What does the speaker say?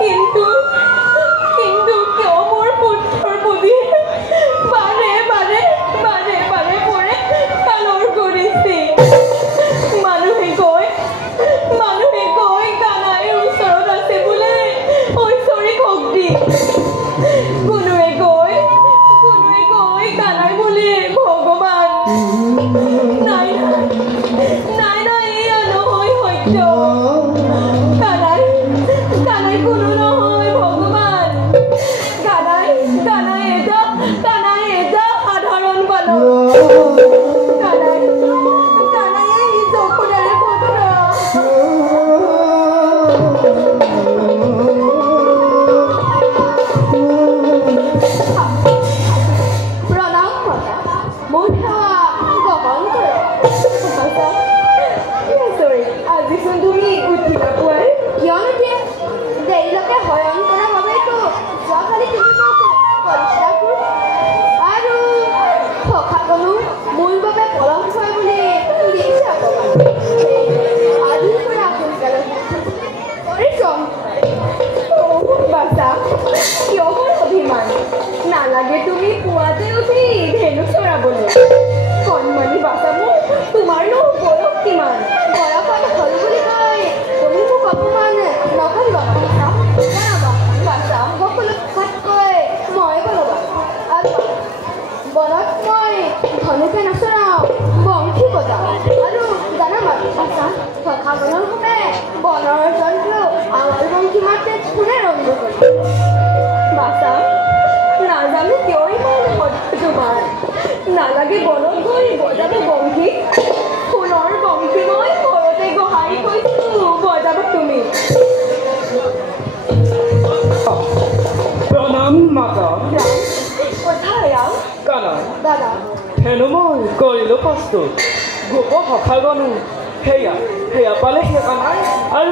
কিন্তু কিন্তু কিয় মোৰ পুত্ৰৰ প্ৰতি বাৰে বাৰে বাৰে বাৰে পৰে কালৰ কৰিছে মানুহে কয় কানাইৰ ওচৰত আছে বোলে ঐশ্বৰিক শক্তি কোনোৱে কয় কানাই বোলে ভগৱান নাই এয়া নহয় সত্য কানাই কোনো নহয় ভগৱান কানাই এটা সাধাৰণ বালক কানাই যশোদাৰে পুত্ৰ প্ৰণাম মোৰ গ্ৰহণ কৰক আজিচোন তুমি উঠি নাপোৱাই কিয়নো দিয়ে দেৰিলৈকে হৰণ কৰাৰ বাবেতো যোৱাকালি তুমি মোক পৰিচয় আৰু সখাকনো মোৰ বাবে পলম হয় বুলি দিছে আজিৰ পৰা সোনকালে পৰিশ্ৰম বাছা কিয় মোৰ অভিমান নালাগে তুমি পুৱাতে উঠি ধেনু চৰাবলৈ কণমানি বাছা মোক তোমাৰনো বয়স কিমান বয়সত হ'ল বুলি কয় তুমি মোক অপমান নকৰিবা জানাবা বাছা সকলো কথাতকৈ মই ক'লবা বনত মই ধনুকে নচৰাওঁ বংশী বজাওঁ আৰু জানাবা বাছা সখাগণৰ বাবে বনৰ জন্তু আমাৰ বংশী মাতে কোনে ৰন্ধ কৰে বাছা নাজানো কিয় ইমান তোমাৰ নালাগে বনত গৈ বজাব বংশী ফুলৰ বংশী মই ঘৰতে গহাই কৈছোঁ বজাব তুমি প্ৰণাম মাতা কথা আও কানাই দাদা হেনো মই কৰিলোঁ প্ৰস্তুত গোপ সখাগনো সেয়া পালে সেই কানাই আৰু